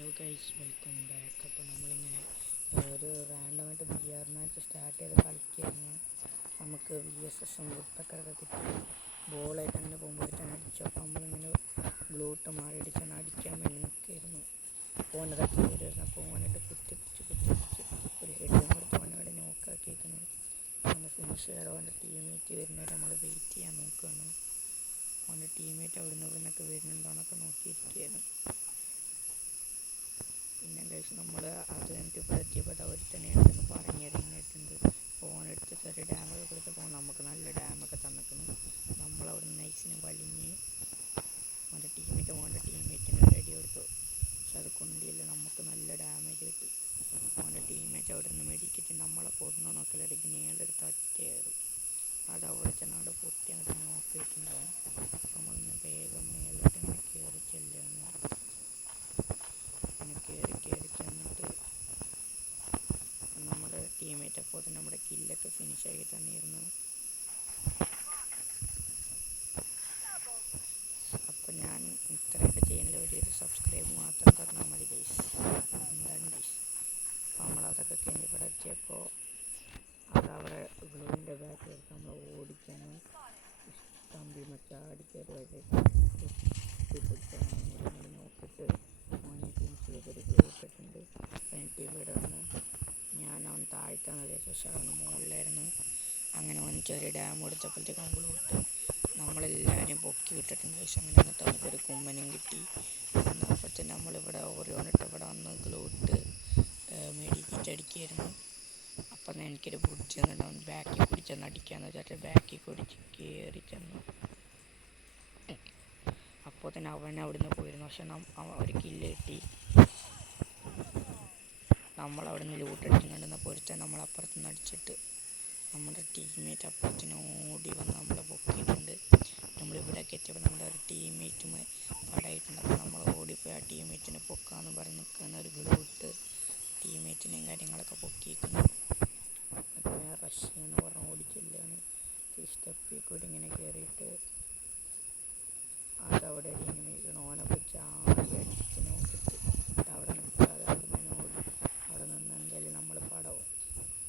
Hello guys, welcome back. അപ്പോൾ നമ്മളിങ്ങനെ ഒരു റാൻഡമായിട്ട് VR മാച്ച് സ്റ്റാർട്ട് ചെയ്ത് കളിക്കായിരുന്നു. നമുക്ക് VSSും വുഡ്പെക്കറൊക്കെ കിട്ടി. ബോളായിട്ട് അങ്ങനെ പോകുമ്പോൾ തന്നെ അടിച്ചു. അപ്പോൾ നമ്മളിങ്ങനെ ഗ്ലൂട്ട് മാറിയിടിച്ചാണ് അടിക്കാൻ വേണ്ടി നിൽക്കുകയായിരുന്നു. ഓനൊക്കെ കയറി വരുന്നു. അപ്പോൾ ഓനായിട്ട് കുത്തിപ്പിടിച്ച് ഒരു ഹെഡും കൊടുത്ത് ഓനവിടെ നോക്കാക്കിയിരിക്കുന്നത്. ഓൻ്റെ ഫിനിഷ് ചെയ്യാതെ ഓൻ്റെ ടീമേറ്റ് വരുന്നവരെ നമ്മൾ വെയിറ്റ് ചെയ്യാൻ നോക്കുകയാണ്. ഓൻ്റെ ടീമേറ്റ് അവിടെ നിന്നൊക്കെ വരുന്നുണ്ടോയെന്നൊക്കെ നോക്കിയിരിക്കുകയായിരുന്നു. പിന്നെ കഴിച്ച് നമ്മൾ അത് കഴിഞ്ഞിട്ട് ഇവിടെ എത്തിയപ്പോൾ ഒരുത്തനെയാണെന്ന് പറഞ്ഞു ഇറങ്ങിയിട്ടുണ്ട്. ഫോണെടുത്ത് ചെറിയ ഡാമൊക്കെ കൊടുത്തപ്പോൾ നമുക്ക് നല്ല ഡാമൊക്കെ തന്നിക്കുന്നു. നമ്മളവിടെ നിന്ന് നൈസിന് വലിഞ്ഞ് ഓൻ്റെ ടീമേറ്റിന് ഒരു അടി കൊടുത്തു. പക്ഷെ അത് കൊണ്ടില്ല, നമുക്ക് നല്ല ഡാമേജ് കിട്ടി. ഓൻ്റെ ടീമേറ്റ് അവിടെ നിന്ന് മെഡിക്കറ്റ് നമ്മളെ പൊടുന്ന നോക്കില്ല, ഗ്നേഡെടുത്ത് ഒറ്റയായിരുന്നു. അത് അവിടെ ചെന്നാണ്ട് പൊട്ടി അങ്ങോട്ട് നോക്കിയിട്ടുണ്ടാവും. നമ്മളിന്ന് വേഗം മേലോട്ട് ഇങ്ങനെ കയറി ചെല്ലുകയാണ്. കയറി ചെന്നിട്ട് നമ്മുടെ ടീമേറ്റ് അപ്പോൾ തന്നെ നമ്മുടെ കില്ലൊക്കെ ഫിനിഷാക്കി തന്നെയായിരുന്നു. അപ്പോൾ ഞാൻ ഇത്രയൊക്കെ ചെയ്യുന്നില്ല, ഒരു സബ്സ്ക്രൈബ് മാത്രം തന്നാൽ മതി ഗൈസ്. എന്താണ് ഗൈസ്? അപ്പോൾ നമ്മളതൊക്കെ കഴിഞ്ഞ് ഇവിടെ എത്തിയപ്പോൾ അതവിടെ ഗ്ലൂവിൻ്റെ ബാക്കിൽ എടുത്ത് നമ്മൾ ഓടിക്കാനും കമ്പി മച്ചാടിക്കയറി വരെ നോക്കിയിട്ട് മോനെ ഫിനിഷ് ചെയ്തൊരു ഗ്ലൂ ഇട്ടിട്ടുണ്ട്. എന്നിട്ട് ഇവിടെ വന്ന് ഞാൻ അവൻ താഴ്ത്താന്ന് വിചാരിച്ചു, പക്ഷെ അവന് മുകളിലായിരുന്നു. അങ്ങനെ അവൻ ചെറിയ ഡാം കൊടുത്തപ്പോഴത്തേക്കും അവൻ ഗ്ലൂ ഇട്ട് നമ്മളെല്ലാവരും പൊക്കി വിട്ടിട്ടുണ്ട്. പക്ഷെ അങ്ങനെ എന്നിട്ട് നമുക്കൊരു കുമ്മനും കിട്ടി. അപ്പോഴത്തേന് നമ്മളിവിടെ ഓരോന്നിട്ട് ഇവിടെ വന്ന് ഗ്ലൂ ഇട്ട് മെഡിക്കറ്റ് അടിക്കുകയായിരുന്നു. അപ്പം എനിക്കൊരു ബുദ്ധി വന്നിട്ടുണ്ടാവും, ബാക്കിൽ കൂടി ചെന്ന് അടിക്കാമെന്ന് വെച്ചിട്ട് ബാക്കിൽ കൂടി കയറി ചെന്നു. അപ്പോൾ തന്നെ അവൻ അവിടെ നിന്ന് പോയിരുന്നു. പക്ഷെ ഒരു കില്ല് കിട്ടി. നമ്മളവിടെ നിന്ന് ലൂട്ടടിക്കുന്നുണ്ടെന്നപ്പോൾ ഒരുത്തൻ നമ്മളപ്പുറത്ത് നിന്ന് അടിച്ചിട്ട് നമ്മുടെ ടീമേറ്റ് അപ്പുറത്തിന് ഓടി വന്ന് നമ്മളെ പൊക്കിയിട്ടുണ്ട്. നമ്മളിവിടെയൊക്കെ എത്തിയപ്പോൾ നമ്മുടെ ഒരു ടീമേറ്റും പടയിട്ടുണ്ട്. അപ്പോൾ നമ്മൾ ഓടിപ്പോയി ആ ടീമേറ്റിനെ പൊക്കാമെന്ന് പറഞ്ഞ് നിൽക്കുന്ന ഒരു ഗ്ലൂട്ട് ടീമേറ്റിനെയും കാര്യങ്ങളൊക്കെ പൊക്കിയിരിക്കുന്നു. അപ്പോൾ ഞാൻ റഷ് എന്ന് പറഞ്ഞ് ഓടിച്ചില്ലാണ്. സ്റ്റെപ്പിൽ കൂടി ഇങ്ങനെ കയറിയിട്ട് അതവിടെ ഒരു എനിമിക്കണം. ഓനൊക്കെ ചാടി അടിച്ച് നോക്കിയിട്ട് അവിടെ നിൽക്കാതെ അവിടെ നിന്ന് ഓടി. അവിടെ നിന്ന് എന്തായാലും നമ്മൾ പടവും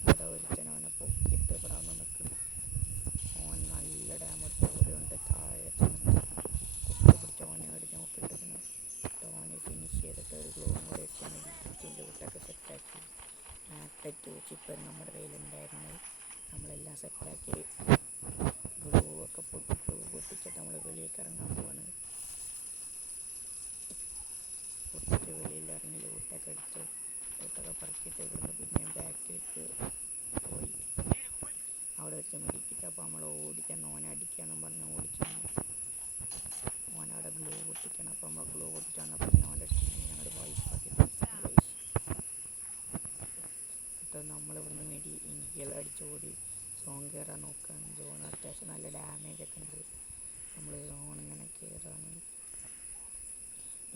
ഇവിടെ ഒരുത്തൻ അവനെ പൊക്കിയിട്ട് ഇവിടെ വന്ന് നിൽക്കുന്നു. ഓൻ നല്ല ഡാമേജ് ഓടിയുണ്ട്. താഴെ കുത്തി പിടിച്ച ഓനെ അവിടെ നോക്കിയിട്ടിരുന്നു. ഓനെ ഫിനിഷ് ചെയ്തിട്ട് ഒരു ഗ്ലൂവും കൂടെ ഇട്ട് മെഡിക്കറ്റിൻ്റെ വിട്ടൊക്കെ സെറ്റാക്കി. ആക്ടറ്റ് ചിപ്പർ നമ്മുടെ കയ്യിലുണ്ടായിരുന്നു. നമ്മളെല്ലാം സെറ്റാക്കി ഗ്ലൂ പൊട്ടിച്ചിട്ട് നമ്മൾ വെളിയിലേക്ക് ഇറങ്ങാൻ പോവാണ്. പൊട്ടിച്ച് വെളിയിൽ ഇറങ്ങി ലൂട്ടൊക്കെ അടിച്ച് ലൂട്ടൊക്കെ പറക്കിയിട്ട് ഇവിടുന്ന് പിന്നെയും ബാക്കിലേക്ക് പോയി. അവിടെ വെച്ച് മെഡിക്കറ്റ്. അപ്പോൾ നമ്മൾ ഓടിക്കാൻ ഓനെ അടിക്കാമെന്നും പറഞ്ഞ് ഓടിച്ചാണ്. ഓനവിടെ ഗ്ലൂ പൊട്ടിക്കണം. അപ്പോൾ നമ്മൾ ഗ്ലൂ പൊട്ടിച്ച് വന്നപ്പോൾ പിന്നെ അവൻ്റെ ടീം ഞങ്ങളുടെ വൈഫാക്കി എന്നിട്ട് നമ്മളിവിടുന്ന് ഇനിക്കെല്ലാം അടിച്ചോടി സോൺ കയറാൻ നോക്കുകയാണ്. സോൺ അത്യാവശ്യം നല്ല ഡാമേജൊക്കെ ഉണ്ട്. നമ്മൾ സോൺ ഇങ്ങനെ കയറാണ്.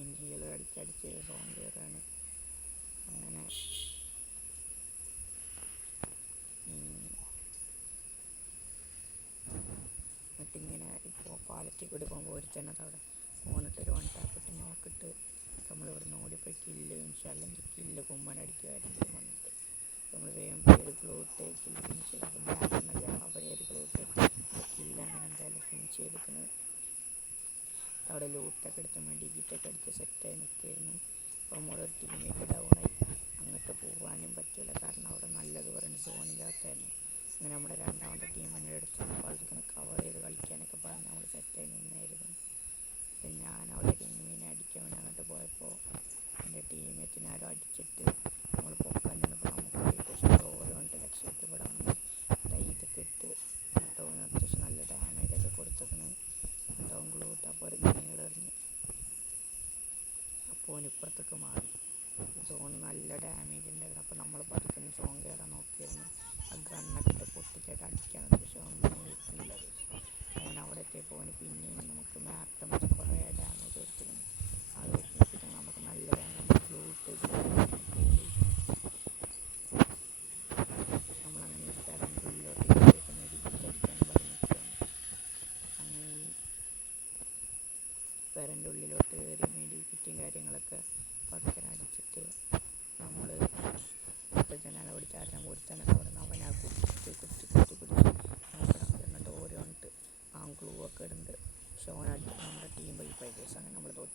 ഇനിക്കെല്ലാം അടിച്ചടിച്ച് സോൺ കയറാണ്. അങ്ങനെ എന്നിട്ടിങ്ങനെ ഇപ്പോൾ പാലത്തിൽ കൂടി പോകുമ്പോൾ ഒരുത്തന്നത് അവിടെ ഓണിട്ടൊരു വൺ ടാപ്പിട്ട് നോക്കിയിട്ട് നമ്മളിവിടുന്ന് ഓടിപ്പോയി കില്ല് ഫിനിഷ്, അല്ലെങ്കിൽ കില്ല് കുമ്മനടിക്കുമായിരുന്നു വന്നിട്ട് നമ്മൾ വേഗം ഒരു ഗ്ലൂട്ട് കില്ല് ഫിനിഷ് ചെയ്തപ്പോൾ ബാക്കിൽ അവിടെ ഒരു ഗ്ലൂട്ട് കില്ല് അങ്ങനെ എന്തായാലും ഫിനിഷ് ചെയ്തിരിക്കുന്നത്. അവിടെ ലൂട്ടൊക്കെ എടുത്ത് മെഡിക്കറ്റൊക്കെ അടിച്ച് സെറ്റായി നിൽക്കുകയായിരുന്നു. അപ്പോൾ നമ്മളൊരു ടീമേറ്റ് ഡൗണായി. അങ്ങോട്ട് പോകാനും പറ്റില്ല, കാരണം അവിടെ നല്ലത് പറയുന്നത് സോണില്ലാത്തതായിരുന്നു. അങ്ങനെ നമ്മുടെ രണ്ടാമത്തെ ടീം എന്നെ എടുത്ത് കളിക്കുന്ന കവർ ചെയ്ത് കളിക്കാനൊക്കെ പറഞ്ഞ് നമ്മൾ സെറ്റായി നിന്നായിരുന്നു. അപ്പം ഞാൻ അവിടെ എനിമീനെ അടിക്കാൻ വേണ്ടി അങ്ങോട്ട് പോയപ്പോൾ എൻ്റെ ടീമേറ്റിനെ ആരും അടിച്ചിട്ട് നമ്മൾ പൊക്കാൻ ചെന്നപ്പോൾ നമുക്ക് ഏകദേശം ഓരോന്നിട്ട് രക്ഷപ്പെട്ട് ഇവിടെ വന്ന് ഇതൊക്കെ ഇട്ട് ടൗൺ അത്യാവശ്യം നല്ല ഡാമേജൊക്കെ കൊടുത്തേക്കണ്. ടൗൺ ഗ്ലൂട്ട് അപ്പോൾ ഒരു ഗ്രനേഡ് എറിഞ്ഞ് അപ്പോൾ ഇപ്പുറത്തൊക്കെ മാറി. സോൺ നല്ല ഡാമേജ് ഉണ്ടായിരുന്നു. അപ്പോൾ നമ്മൾ പതുക്കെ സോൺ കയറാൻ നോക്കിയായിരുന്നു. ആ ഗണ്ണൊക്കെ ഇട്ട് പൊട്ടിച്ചിട്ട് അടിക്കാൻ, പക്ഷെ ഒന്നും നിൽക്കുന്നില്ല. ഓൻ അവിടെ എത്തിയപ്പോൾ ഓന് പിന്നെയും നമുക്ക് മാപ്പ് വെച്ച് കുറേ ഡാമേജ് കൊടുത്തിരുന്നു. അത് വെച്ചിട്ട് നമുക്ക് നല്ല ഡാമേജ് ഗ്ലൂട്ട് നമ്മളങ്ങനെ പെരണ്ടുള്ളിലോട്ട് കയറിയിട്ട് മെഡിക്കറ്റ് അടിക്കാൻ പറഞ്ഞ് നിൽക്കുകയാണ്. അങ്ങനെ പെരൻ്റെ ഉള്ളിലോട്ട് കയറി മെഡിക്കറ്റും കാര്യങ്ങളൊക്കെ പതുക്കെ അടിച്ച് ഒക്കെ ഇടുന്നുണ്ട്. പക്ഷെ ഓനടിച്ച് നമ്മുടെ ടീം പോയി 5 അങ്ങനെ നമ്മൾ തോറ്റു.